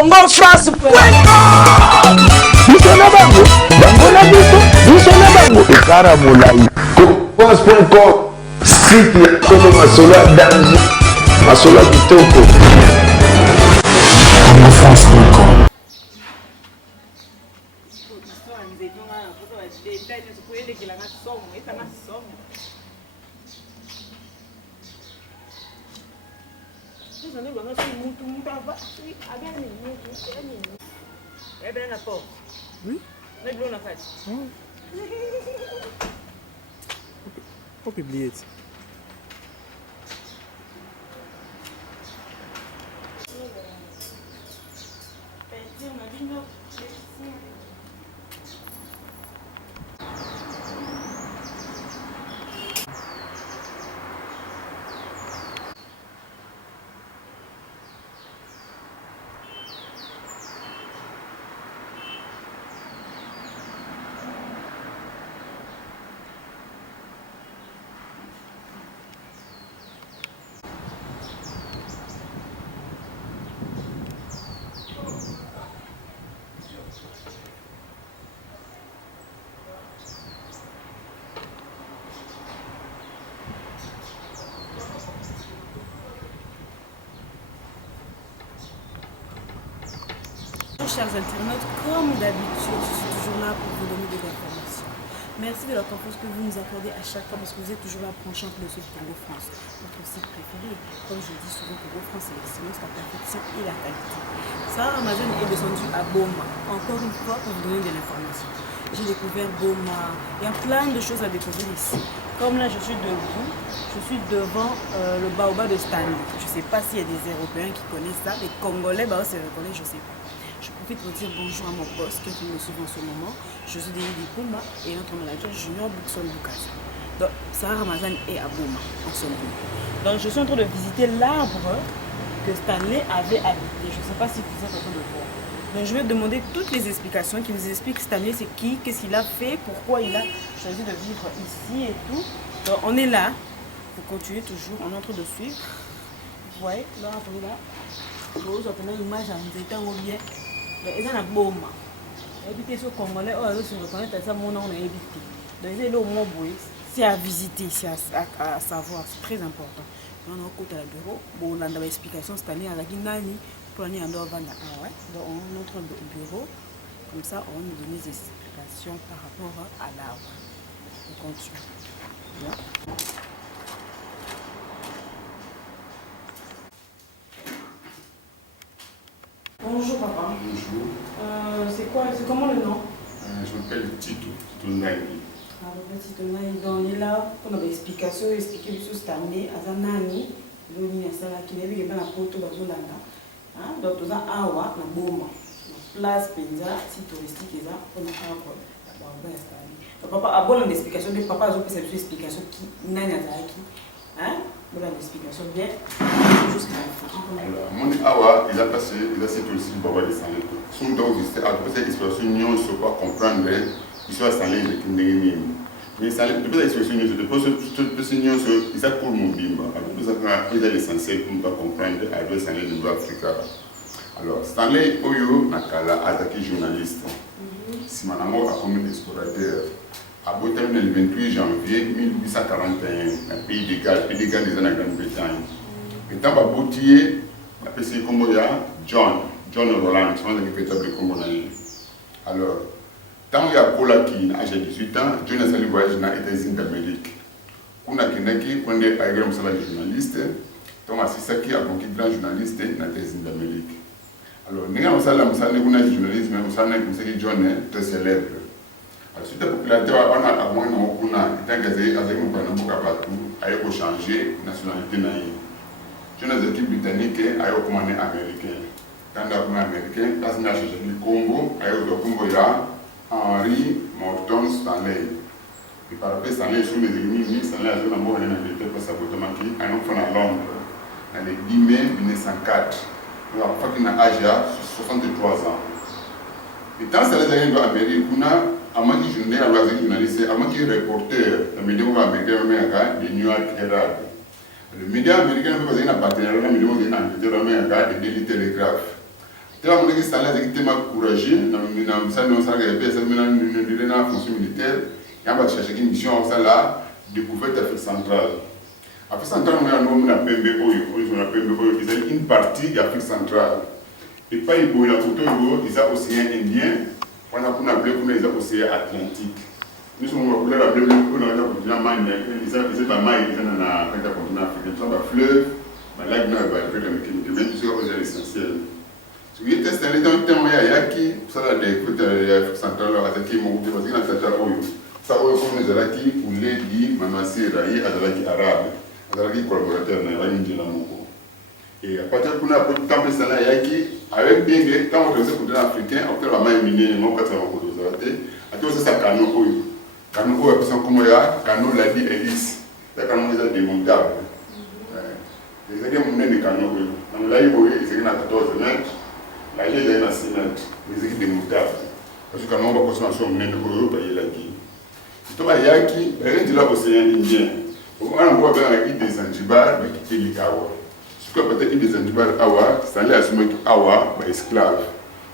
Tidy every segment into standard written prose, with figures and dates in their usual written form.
CongoFrance.com. Bisona bango, bango na biso, bisona bango ekara molai. CongoFrance.com, site ya Kolo Masola Danji, Masola Kitoko. CongoFrance.com. Oui. Faut publier. Chers internautes, comme d'habitude, je suis toujours là pour vous donner des informations. Merci de la confiance que vous nous accordez à chaque fois parce que vous êtes toujours là pour enchanter le site CongoFrance, votre site préféré. Comme je dis souvent, CongoFrance, c'est l'excellence, la perfection et la qualité. Sarah Amazon est descendue à Boma, encore une fois pour vous donner de l'information. J'ai découvert Boma, il y a plein de choses à découvrir ici. Comme là, je suis debout, je suis devant le baobab de Stanley. Je ne sais pas s'il y a des Européens qui connaissent ça, les Congolais, bah, se reconnaissent, je ne sais pas. Je profite pour dire bonjour à mon boss qui me suit en ce moment. Je suis Denis Dipumba et notre manager Junior Buxon Bukasa. Donc, Sarah Ramazan est à Boma en ce moment. Donc, je suis en train de visiter l'arbre que Stanley avait habité. Je ne sais pas si vous êtes en train de voir. Donc, je vais demander toutes les explications qui nous expliquent Stanley c'est qui, qu'est-ce qu'il a fait, pourquoi il a choisi de vivre ici et tout. Donc, on est là. Vous continuez toujours, on est en train de suivre. Vous voyez, là, on est là. Vous avez une image en disant bien. Ils ont un Boma. Habiter sur Congolais, se reconnaître à ça, mon nom est habité. Donc, ils ont au moins c'est à visiter, c'est à savoir, c'est très important. On a un côté à la bureau, on a une explication cette année à la Guinée, pour l'année en dehors. Donc, on a notre bureau, comme ça, on nous donne des explications par rapport à l'arbre. On continue. Bien. Bonjour papa. Bonjour. C'est comment le nom? Je m'appelle Tito Nani. Ah, Tito Nani, donc il est là pour une explication, expliquer sur cette année, à Zanani, le ministère qui n'est pas la porte de Zolanda. Donc, tout ça, Awa, na Boma. Place, Penza, site touristique, et ça, on a pas encore. Papa, à bonne explication, mais papa a fait cette explication qui n'a rien à dire. Voilà l'explication bien. Alors, mon Awa, il a passé, il a cette aussi le Baba de Sanlé. Son dos, il a passé l'expression, il ne peut pas comprendre, il soit Sanlé, il n'est pas. Mais Sanlé, depuis l'expression, il peut se signer, il a pour mon bimba. Alors, il a l'essentiel pour ne pas comprendre, avec Sanlé de l'Afrique. Alors, Stanley Oyo Nakala, attaqué journaliste. Si mon amour a commis explorateur. À Botan le 28 janvier 1841, un pays d'égal des Grande-Bretagne. Et tant que Boutier, la PC Comboya, John Roland, c'est un véritable Combo. Alors, tant qu'il y a Paula qui a 18 ans, John a sali voyage dans les États-Unis d'Amérique. On a qui on est à exemple journaliste, tant que c'est qui a conquis grand journaliste dans les États-Unis d'Amérique. Alors, nous avons un journaliste, mais nous avons un John très célèbre. Alors, suite à la popularité, on a à moins tant que changer nationalité. Jeunes équipes britanniques ont commandé américain. Quand on a commandé américain, quand on a changé le Congo, il y a Henry Morton Stanley. Et par rapport à Stanley, sur les ennemis, Stanley a joué un mot en Angleterre pour sa photo manquée, à Londres, dans le 10 mai 1904. Il a âgé à 63 ans. Et tant que Stanley est arrivé en Amérique, à moins qu'il y ait un journaliste, à moins qu'il y ait un reporter, le média américain, le New York Herald. Le média américain peut passer un partenariat avec le Daily Telegraph. tellement mon église là c'est tellement courageux dans ça nous ça répète ça maintenant nous dans la fonction militaire et on va chercher une mission ça là découverte Afrique centrale. Afrique centrale on a PMB on a PMB ils ont une partie d'Afrique centrale et pas il y a photo ils ont océan Indien on a appelé pour les océans Atlantique. Nous sommes appelés la bleu pour le continent Mania ils ont pas mal ils ont dans le continent africain ils ont un fleuve mais là il y a un peu de mécanique même sur les essentiels. Il est installé dans le temps où il y a qui, ça là, des côtés de l'Afrique centrale, qui est monté parce qu'il y a un certain nombre. Ça va comme les Alaki, ou les dit, Manassé, Raï, Alaki arabe, Alaki collaborateur, Naïm Djelamogo. Et à partir de là, pour le temps précédent, il y a qui, avec bien des temps où on se continent africain, on peut la main minée, mon 80 euros de Zalate, à tout ça, c'est Kano Oyo. Kano Oyo, parce que comme il y a, Kano l'a dit, hélice. C'est Kano Oyo démontable. Les gens qui ont mené Kano Oyo. Donc là, il y a 14 mètres. La lei est dans 6 mètres, mais c'est démontable. Parce que quand on va consommer un mètre pour eux, il y a qui. Si tu as qui, rien de l'océan Indien. On voit bien avec des Zanzibar, qui est l'Ikawa. Ce qu'on peut-être des Zanzibar Awa, c'est aller à ce moment Awa, esclave.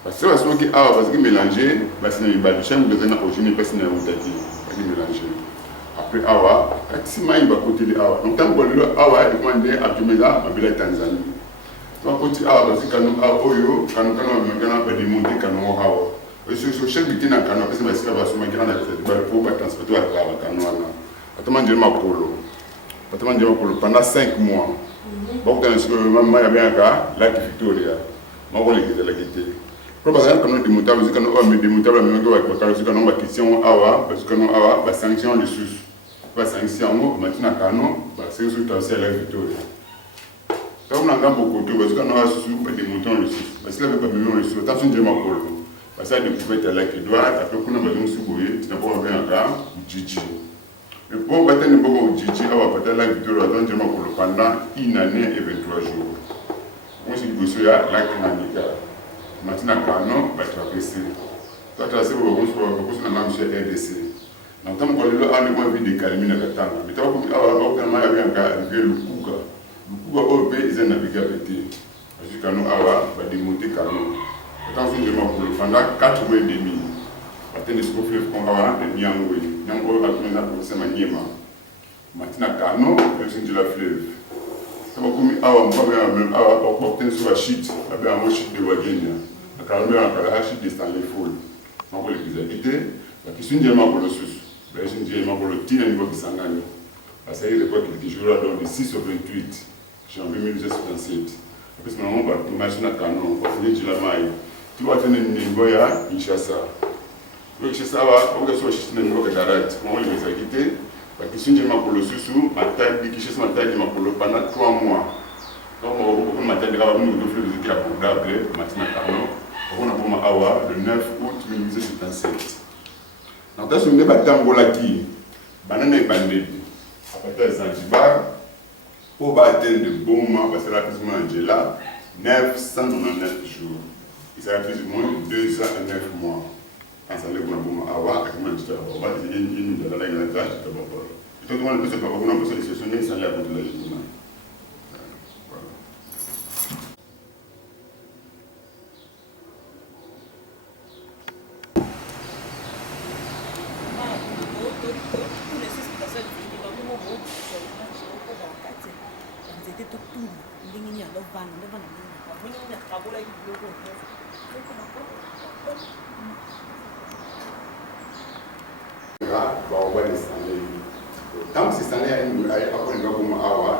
Parce que ce moment Awa, parce qu'il mélanger, c'est une baluchane, vous avez une origine, parce qu'il y a un tati, parce qu'il mélange. Après Awa, si il va côté de Awa. Donc, tant que Awa est demandé à Tumela, à la Tanzanie. Donc, quand tu as aussi quand nous avons eu, quand nous avons démonté quand nous avons eu, ce chef de l'État quand nous avons fait ce qu'on a fait pour transporter à la canne. Pendant 5 mois. Donc, maman avait un cas, la Victoria. Maman les la guité. Probablement quand nous démontons, quand nous avons démonté la même chose, quand nous avons question Awa, parce que nous avons sanction les sous. Pas sanction, maintenant quand nous avons sanction à la Victoria. Quand on a beaucoup de choses, parce qu'on a sous des moutons le sous, parce qu'il n'y avait pas besoin de sous, tant que j'ai ma polo, parce qu'il y a des couvertes à la qui doit, après qu'on a besoin de sous-bouiller, tu n'as pas envie un gars, ou Gigi. Le bon bâtiment de Bobo ou Gigi, on va peut-être la vidéo, attends, j'ai ma polo pendant 1 année et 23 jours. Moi, je suis là, là, qui m'a dit, maintenant, quand on va traverser, tu vas traverser pour vous, parce qu'on a un monsieur RDC. Donc, tant qu'on a vu des calmines à la table, mais tu vas comme, il y avait un gars, le Kouka. Le coup ils ont navigué avec eux. Parce que nous avons démonté Kano. Attention, je m'en pour pendant 4 mois et demi. Parce que nous avons fait qu'on a un Nyangwe. Nyangwe a fait un peu de Maniema. Maintenant, Kano, c'est la fleuve. Ça va comme Awa, on va porter sur la chute. Avec un chute de Wagenia. La calmeur, la chute de Stanley Fall. On va les éviter. Parce que c'est une diamant pour le sous. C'est une diamant pour le tir niveau qui s'en gagne. Parce que l'époque qui jouera dans le 6 au 28. Janvier 1977. Après ce moment, on va imaginer un canon, on va finir de la maille. Tu vas tenir une Nigoya, Kinshasa. Le Kinshasa, on va se faire un niveau de l'arrêt. On va les exécuter. Parce que si on a pour le sous-sous, ma taille, Kinshasa, ma taille, pour le pendant 3 mois. Donc, on va mater de la nous de faire des pour d'able, maintenant canon. On a pour ma Awa le 9 août 1977. Donc, on a battu en Bolaki. Banane et bandit. Après Zanzibar. Pour atteindre de bons mois, parce que là, plus ou moins, j'ai là 999 jours. Il sera plus ou moins 209 mois. Quand ça allait pour un bon mois, avec moi, je te vois, il y a une de la langue de la tâche, je te vois pas. Et tout le monde peut se faire beaucoup de solutions, ça allait à bout de la journée. On va descendre. Tant que c'est ça, il y a une awa, il y a une awa.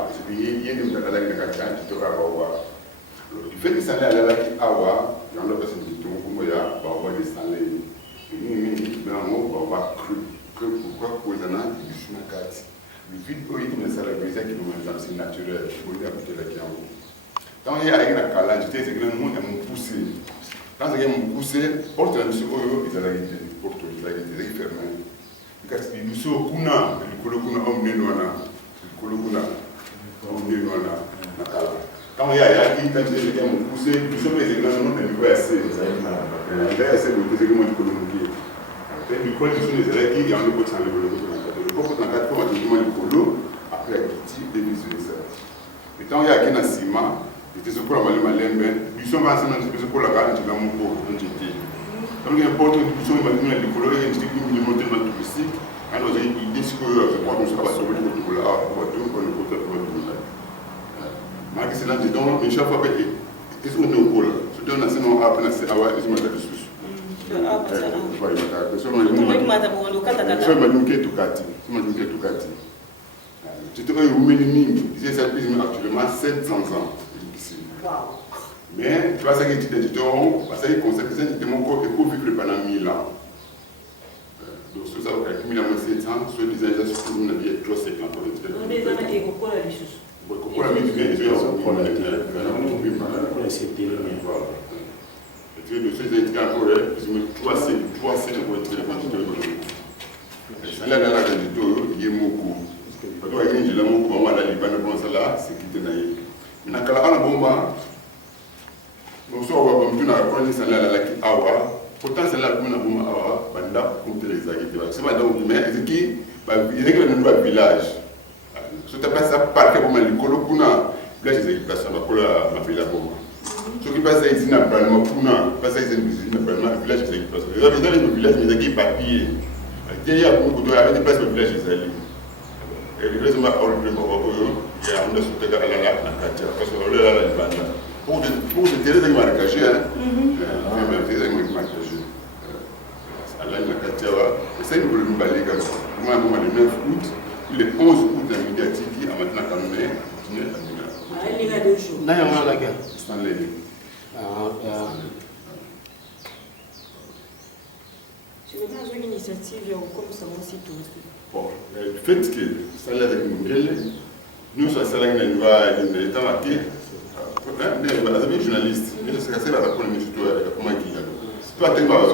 Il fait descendre à la awa, il y a une personne qui tombe, on va descendre. On va creux, pourquoi pour les années, il y a une carte. Le vide, il y a une salle qui nous c'est naturel, il faut y appliquer la qui en haut. Quand il y a une calage, c'est que le monde est poussé. Quand il y a un poussé, porte la mission, il y a une porte, il y a une fermée. Parce que nous sommes kuna, le kuna omne noana, le kuna omne noana, nakala. Quand il y a qui quand il y a un poussé, nous sommes les exemples de niveau assez. Là, c'est le deuxième moment de colonie. Après, du coup, nous sommes les élèves qui ont le pot sans le colo. Le pot dans 4 fois, du moment de colo, après, il y a des visualisations. Et quand il y a un ciment, il était sur le malembe, du distribution va ensemble pour la garde de l'amour pour l'entité. Donc il y a une porte de distribution imaginaire de couleur et une distribution de montement touristique. Alors j'ai une idée sur ce point, nous sommes sur le niveau de couleur, pour tout, pour le côté pour le couleur. Marc, c'est là dedans, mais chaque fois que ils sont au couleur. C'est un enseignement à apprendre à avoir des matériaux de soucis. Actuellement 700 ans ici. Mais tu vois ça qui est dit, parce qu'il consacre ça de mon corps et pour vivre pendant 1000 ans. Donc sur ça, on calcule 1700, sur les années sur nous on avait 350 ans. On des années et pourquoi la vie pourquoi la vie vient de de ces étudiants pour eux, ils ont 3 siècles pour être la quantité de l'eau. Ça là, la quantité d'eau, il y a beaucoup. Parce que il y a beaucoup, on va aller dans le bon salaire, c'est qui te naïe. Mais quand on a bon bas, on se voit comme tout n'a pas de salaire là qui awa. Pourtant salaire comme on a bon awa, banda comme les agriculteurs. C'est pas donc mais c'est qui, il y a un nouveau village. Si tu as pas ça parquet pour le colo kuna, village des habitations, on va coller ma ville à bon. Ce qui passe ici n'a pas le mot pour nous, passe ici n'a pas le mot village des habitations. Les habitants de nos villages, mais des papiers. Il y a beaucoup de gens qui passent au village des alliés. Et le reste, on va avoir le problème. Il y a un de ceux qui ont la carte, parce qu'on est là, la bande. Pour te tirer des marques cachées, des marques cachées. Allah la carte, et ça, il veut me balayer comme ça. Moi, le 9 août, le 11 août, la médiatique, à maintenant, quand on est, continuer à venir. Il y a 2 jours. Non, il y a la guerre. Tu veux dire une initiative comme ça aussi touristique? Bon, le fait que ça l'a avec nous, ça l'a avec nous, l'état marqué, les journalistes, c'est cassé la rapport de l'histoire, comment il y a. C'est pas tellement quand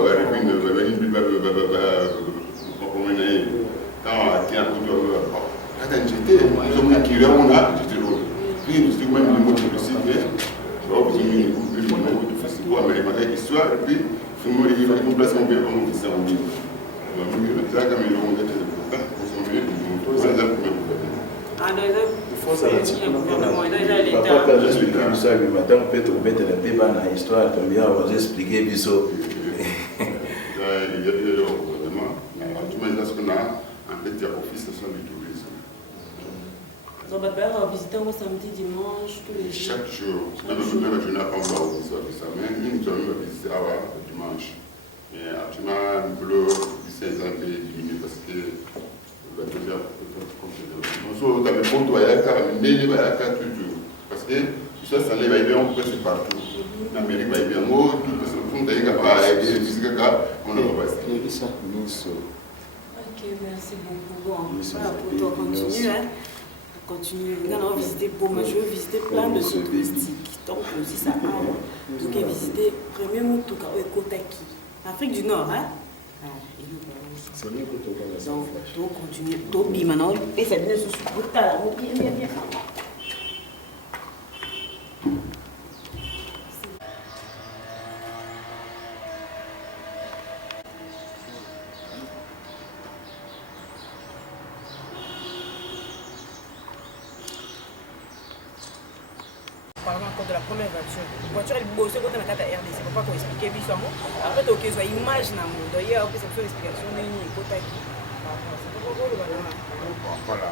j'étais, nous sommes qui on a, j'étais là. Puis nous sommes même le mot de site, nous avons besoin de festival, mais il y a une histoire, et puis nous avons une place qu'on peut vraiment faire en ligne. Donc, là, comme ils l'ont dit, madame peut te mettre la débat dans l'histoire, tu viens vous expliquer biso. Il y a le gouvernement, mais actuellement, ce qu'on a, en fait, il y a office du tourisme. On va faire visiter au samedi, dimanche, tous les jours. Chaque jour, même la journée, on va visiter ça, mais nous, nous allons visiter le dimanche. Et actuellement, nous voulons visiter un peu diminuer parce que la deuxième, nous sommes dans le bon toyaka, mais il va y avoir toujours. Parce que les choses s'enlèvent, il va y avoir presque partout. En Amérique, il va y avoir tout le monde, il va y avoir on ne va pas essayer. Ok, merci beaucoup. Bon, voilà, pour toi, continue. Hein. Continue. Nous allons visiter Boma, je veux visiter plein de sites touristiques. Donc, aussi, ça va. Donc, visiter, premier mot, tout cas, Kotaki. Afrique du Nord, hein? C'est mieux que tu vas donc, tout continue. Tout bien maintenant. Et ça vient sur le tas. Bien. Par exemple, de la première voiture. La voiture, elle bosse quand on a la RDC. Il ne faut pas qu'on explique bien. Après, tu as une image. D'ailleurs, après, c'est une explication. Voilà.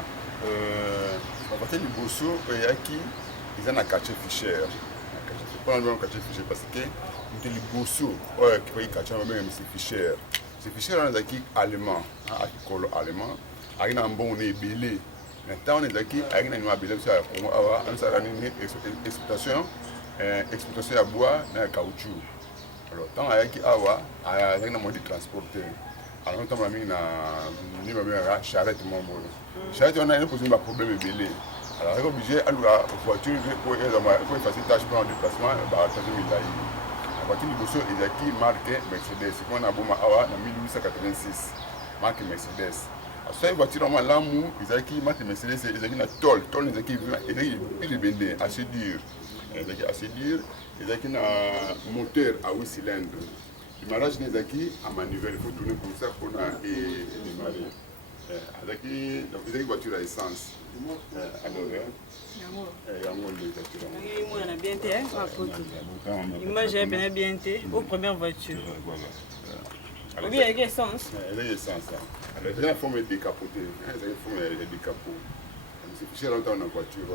À partir du Bosso, il y a qui ils ont un quartier Fischer. Pas un quartier Fischer parce que les Bosso, qui ont un quartier, c'est Fischer. C'est Fischer, on est qui allemand, agricole allemand. Il y a un bon nez belé. Maintenant, on est là qui a une belé, on a une exploitation à bois dans le caoutchouc. Alors, tant qu'il y a un moyen de transporter. Alors, nous avons mis une charrette. Charrette, on a un problème belé. Alors, on est obligé à la voiture pour faciliter tâche pour un déplacement. À partir du Bosso, il y a qui marqué Mercedes. C'est qu'on a en 1886. Marqué Mercedes. Alors, cette voiture, on a l'amour, il y a qui marqué Mercedes, il y a qui la tolle. Tolle, il y a qui est assez dur. Il y a qui un moteur à 8 cylindres. Le mariage n'est qui à manivelle, il faut tourner comme ça pour démarrer. Avec une voiture à essence. Alors, l'image est bien aux premières voitures. Oui, avec essence. Avec essence. Alors, c'est la forme décapotée. C'est une forme décapotée. C'est cher longtemps dans la voiture.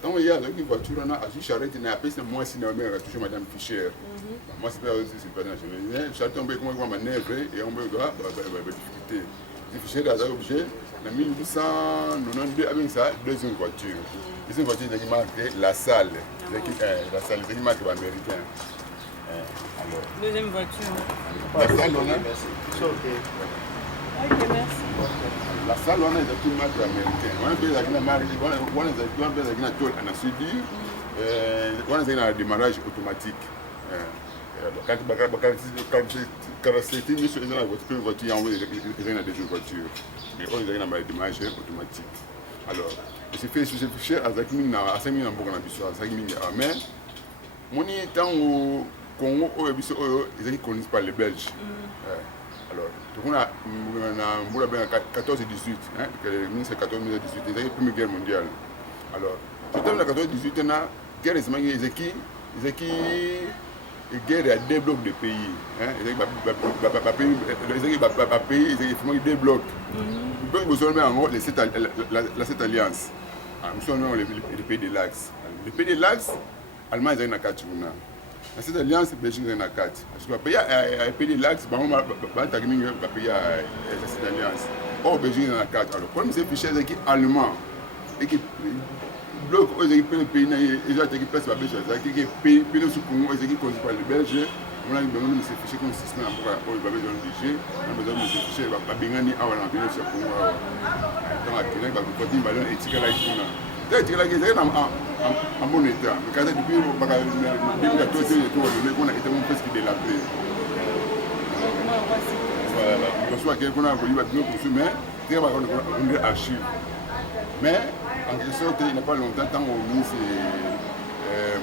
Tant qu'il y a une voiture, on a charrette, on a appelé ça moi, si on a toujours Madame Fischer. Moi, c'est pas aussi, c'est pas national. Charrette, on peut comment on manœuvrer et on peut difficulté. Fischer a objet. En 1892, avec ça, deuxième voiture. Deuxième voiture, c'est marqué la salle. La salle, c'est marqué américain. Deuxième voiture. La salle, on a. Ok, merci. La salle, on a des marques américaines. On a des marques on a des démarrage automatique. Quand caractéristique, nous sommes dans la voiture, il y a des voitures. Mais on a des démarrage automatique. Alors, c'est fait cher à 5 000 à 5 000 mais mon temps au Congo, ils connaissent pas les Belges. Alors, on a 14 et 18, c'est 14 et 18, c'est la Première Guerre mondiale. Alors, tout la 14 et 18, on a guerre et guerre à deux blocs de pays. Ils font deux blocs. Nous sommes la 7 alliance. Nous sommes les pays de l'Axe. Les pays de l'Axe, Allemagne est 4. La 7 alliance, Belgique est 4. Parce que les pays de l'Axe, ils ont payé la 7 alliance. Or, Belgique est 4. Alors, comme c'est fiché allemand, et qui bloc aux pays ils ont été place par Belgique, qui pays sous Congo, qui conduit par les Belges, on a besoin de ces fichiers comme système pour il va besoin de fichiers, on a besoin de ces fichiers, il va bingani à la ville sur Congo. Dans la Kenya, il va continuer ballon éthique là ici. C'est-à-dire que c'est en bon état. Mais quand depuis le 2014, on a été presque délabré. Voilà, on soit quelqu'un a voulu bien consommer, on a archive. Mais en quelque sorte, il n'y a pas longtemps, tant au ministre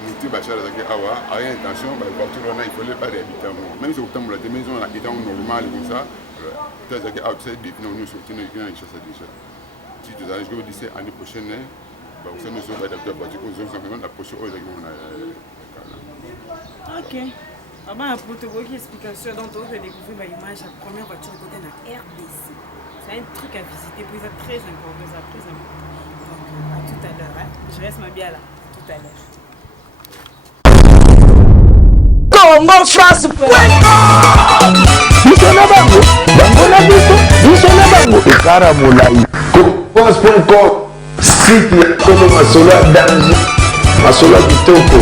Mouti Bachar Awa a eu l'intention, il ne fallait pas réhabiter. Même si autant la maison est normale comme ça, peut-être que outside des finances, nous sortons et nous chassons déjà. Si tu as dit que l'année prochaine, vous savez, nous sommes adaptés à partir de la prochaine heure. Ok. Avant, pour te donner une explication, donc tu as découvert l'image, la première voiture de côté de la RDC. C'est un truc à visiter, puis c'est très important, c'est très important. Donc, à tout à l'heure, je reste ma bien là, à tout à l'heure. Congo France site ya Kongo Masola Danzi Masola Kitoko